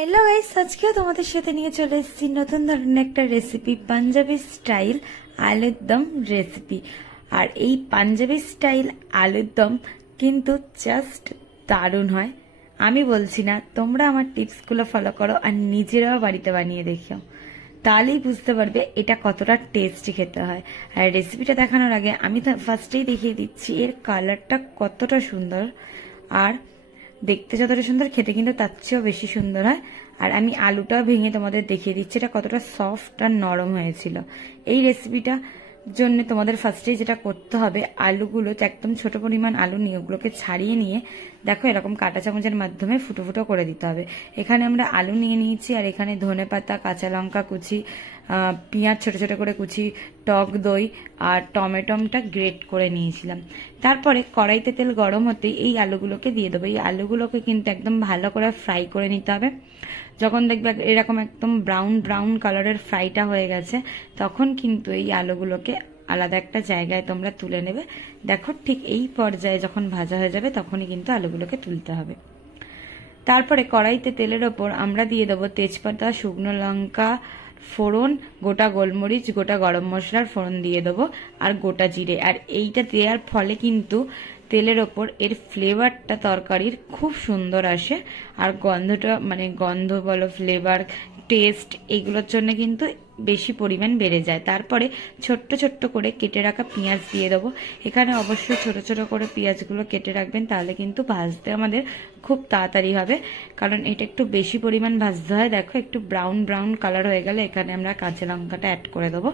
Hello guys, আজকেও তোমাদের সাথে নিয়ে চলে এসেছি নতুন ধরনের একটা রেসিপি, পাঞ্জাবি স্টাইল আলুর দম রেসিপি। আর এই পাঞ্জাবি স্টাইল আলুর দম কিন্তু জাস্ট দারুণ হয়। আমি বলছি না, তোমরা আমার টিপসগুলো ফলো করো আর নিজেরাও বাড়িতে বানিয়ে দেখো, তাহলেই বুঝতে পারবে এটা কতটা টেস্টি খেতে হয়। আর রেসিপিটা দেখানোর আগে আমি ফার্স্টেই দেখিয়ে দিচ্ছি এর কালারটা কতটা সুন্দর। আর দেখতে যতটা সুন্দর, খেতে কিন্তু তার চেয়েও বেশি সুন্দর হয়। আর আমি আলুটাও ভেঙে তোমাদের দেখিয়ে দিচ্ছি এটা কতটা সফট আর নরম হয়েছিল। এই রেসিপিটা জন্য তোমাদের ফার্স্টেই যেটা করতে হবে, আলুগুলো একদম ছোট পরিমাণ আলু নিয়ে ওগুলোকে ছাড়িয়ে নিয়ে দেখো এরকম কাঁটা চামচের মাধ্যমে ফুটো ফুটো করে দিতে হবে। এখানে আমরা আলু নিয়ে নিয়েছি, আর এখানে ধনেপাতা, কাঁচা লঙ্কা কুচি, পেঁয়াজ ছোট ছোট করে কুচি, টক দই আর টমেটোটা গ্রেট করে নিয়েছিলাম। তারপরে কড়াইতে তেল গরম হতেই এই আলুগুলোকে দিয়ে দেবো। এই আলুগুলোকে কিন্তু একদম ভালো করে ফ্রাই করে নিতে হবে। যখন দেখবে এরকম একদম ব্রাউন ব্রাউন কালারের ফ্রাইটা হয়ে গেছে, তখন কিন্তু এই আলুগুলোকে আলাদা একটা জায়গায় তোমরা তুলে নেবে। দেখো ঠিক এই পর্যায়ে যখন ভাজা হয়ে যাবে তখনই কিন্তু আলুগুলোকে তুলতে হবে। তারপরে কড়াইতে তেলের ওপর আমরা দিয়ে দেবো তেজপাতা, শুকনো লঙ্কা ফোড়ন, গোটা গোলমরিচ, গোটা গরম মশলার ফোড়ন দিয়ে দেবো, আর গোটা জিরে। আর এইটা দেওয়ার ফলে কিন্তু তেলের ওপর এর ফ্লেভারটা তরকারির খুব সুন্দর আসে। আর গন্ধটা গন্ধ বলো, ফ্লেভার, টেস্ট, এগুলোর জন্য কিন্তু বেশি পরিমাণ বেড়ে যায়। তারপরে ছোট্ট ছোট্ট করে কেটে রাখা পেঁয়াজ দিয়ে দেবো। এখানে অবশ্যই ছোট ছোট করে পেঁয়াজগুলো কেটে রাখবেন, তাহলে কিন্তু ভাজতে আমাদের খুব তাড়াতাড়ি হবে, কারণ এটা একটু বেশি পরিমাণ ভাজতে হয়। দেখো একটু ব্রাউন ব্রাউন কালার হয়ে গেলে এখানে আমরা কাঁচা লঙ্কাটা অ্যাড করে দেবো।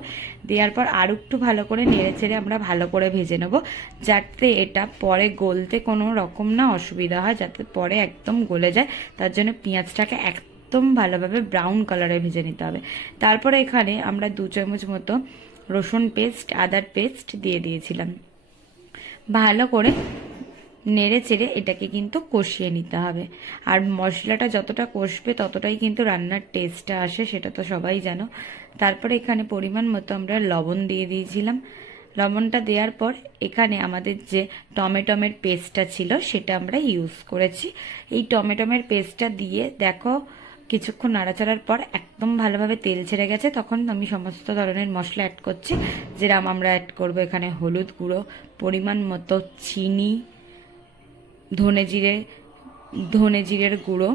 দেওয়ার পর আরও একটু ভালো করে নেড়ে ছেড়ে আমরা ভালো করে ভেজে নেবো, যাতে এটা পরে গলতে কোনো রকম না অসুবিধা হয়, যাতে পরে একদম গলে যায়। তার জন্য পেঁয়াজটাকে একদম ভালোভাবে ব্রাউন কালারে ভেজে নিতে হবে। তারপরে এখানে আমরা 2 চামচ মতো রসুন পেস্ট, আদার পেস্ট দিয়ে দিয়েছিলাম। ভালো করে নেড়ে চেড়ে এটাকে কিন্তু কষিয়ে নিতে হবে। আর মশলাটা যতটা কষবে ততটাই কিন্তু রান্নার টেস্টটা আসে, সেটা তো সবাই জানো। তারপরে এখানে পরিমাণ মতো আমরা লবণ দিয়ে দিয়েছিলাম। লবণটা দেওয়ার পর এখানে আমাদের যে টমেটোমের পেস্টটা ছিল সেটা আমরা ইউজ করেছি। এই টমেটোমের পেস্টটা দিয়ে দেখো কিছুক্ষণ নাড়াচাড়ার পর একদম ভালোভাবে তেল ছেড়ে গেছে, তখন আমি সমস্ত ধরনের মশলা অ্যাড করছি। যেরকম আমরা অ্যাড করবো এখানে হলুদ গুঁড়ো, পরিমাণ মতো চিনি, ধনে জিরের গুঁড়ো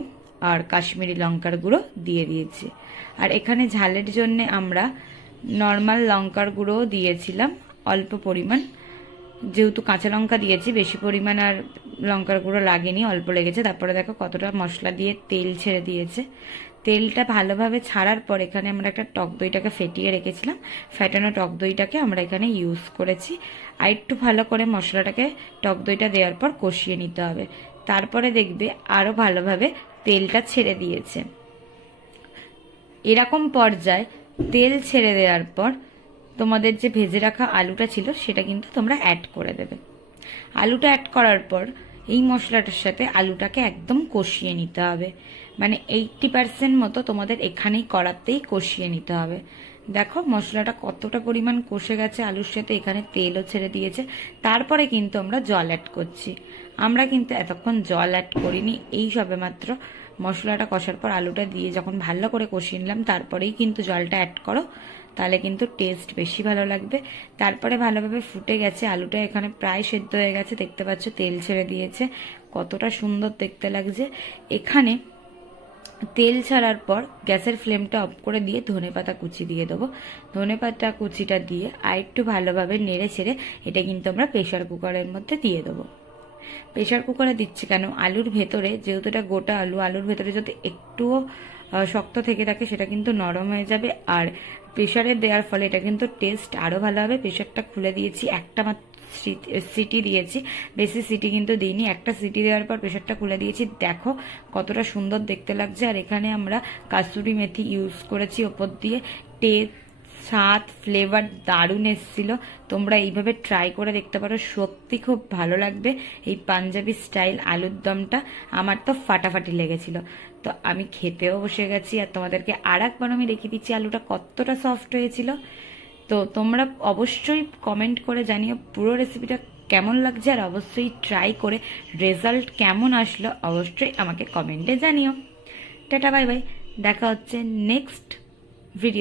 আর কাশ্মীরি লঙ্কার গুঁড়ো দিয়ে দিয়েছি। আর এখানে ঝালের জন্য আমরা নর্মাল লঙ্কার গুঁড়ো দিয়েছিলাম অল্প পরিমাণ, যেহেতু কাঁচা লঙ্কা দিয়েছি বেশি পরিমাণ আর লঙ্কার গুঁড়ো লাগেনি, অল্প লেগেছে। তারপরে দেখো কতটা মশলা দিয়ে তেল ছেড়ে দিয়েছে। তেলটা ভালোভাবে ছাড়ার পর এখানে আমরা একটা টক দইটাকে ফেটিয়ে রেখেছিলাম, ফেটানো টক দইটাকে আমরা এখানে ইউজ করেছি। আর একটু ভালো করে মশলাটাকে টক দইটা দেওয়ার পর কষিয়ে নিতে হবে। তারপরে দেখবে আরো ভালোভাবে তেলটা ছেড়ে দিয়েছে। এরকম পর্যায়ে তেল ছেড়ে দেওয়ার পর তোমাদের যে ভেজে রাখা আলুটা ছিল সেটা কিন্তু তোমরা অ্যাড করে দেবে। আলুটা অ্যাড করার পর এই মশলাটার সাথে আলুটাকে একদম কষিয়ে নিতে হবে, 80% মতো তোমাদের এখানেই কড়াতেই কষিয়ে নিতে হবে। দেখো মশলাটা কতটা পরিমাণ কষে গেছে আলুর সাথে, এখানে তেলও ছেড়ে দিয়েছে। তারপরে কিন্তু আমরা জল অ্যাড করছি। আমরা কিন্তু এতক্ষণ জল অ্যাড করিনি, এই সবে মাত্র মশলাটা কষার পর আলুটা দিয়ে যখন ভালো করে কষিয়ে নিলাম তারপরেই কিন্তু জলটা অ্যাড করো, তাহলে কিন্তু টেস্ট বেশি ভালো লাগবে। তারপরে ভালোভাবে ফুটে গেছে, আলুটা এখানে প্রায় সেদ্ধ হয়ে গেছে, দেখতে পাচ্ছ তেল ছেড়ে দিয়েছে, কতটা সুন্দর দেখতে লাগছে। এখানে তেল ছাড়ার পর গ্যাসের ফ্লেমটা অফ করে দিয়ে ধনেপাতা কুচি দিয়ে দেবো। ধনেপাতা কুচিটা দিয়ে আর একটু ভালোভাবে নেড়ে ছেড়ে এটা কিন্তু আমরা প্রেশার কুকারের মধ্যে দিয়ে দেবো। প্রেশার কুকারে দিচ্ছি কেন, আলুর ভেতরে যেহেতু এটা গোটা আলু, আলুর ভেতরে যদি একটুও শক্ত থেকে থাকে সেটা কিন্তু নরম হয়ে যাবে। আর প্রেশারে দেওয়ার ফলে এটা কিন্তু টেস্ট আরো ভালো হবে। প্রেশারটা খুলে দিয়েছি, একটা মাত্র সিটি দিয়েছি, বেশি সিটি কিন্তু দিইনি। একটা সিটি দেওয়ার পর প্রেশারটা খুলে দিয়েছি, দেখো কতটা সুন্দর দেখতে লাগছে। আর এখানে আমরা কাসুরি মেথি ইউজ করেছি ওপর দিয়ে, টেস্ট, স্বাদ, ফ্লেভার দারুণ এসেছিল। তোমরা এইভাবে ট্রাই করে দেখতে পারো, সত্যি খুব ভালো লাগবে। এই পাঞ্জাবি স্টাইল আলুর দমটা আমার তো ফাটাফাটি লেগেছিল, তো আমি খেতেও বসে গেছি। আর তোমাদেরকে আর একবার আমি দেখিয়ে দিচ্ছি আলুটা কতটা সফট হয়েছিল। তো তোমরা অবশ্যই কমেন্ট করে জানিও পুরো রেসিপিটা কেমন লাগছে, আর অবশ্যই ট্রাই করে রেজাল্ট কেমন আসলো অবশ্যই আমাকে কমেন্টে জানিও। টাটা বাই বাই, দেখা হচ্ছে নেক্সট ভিডিও।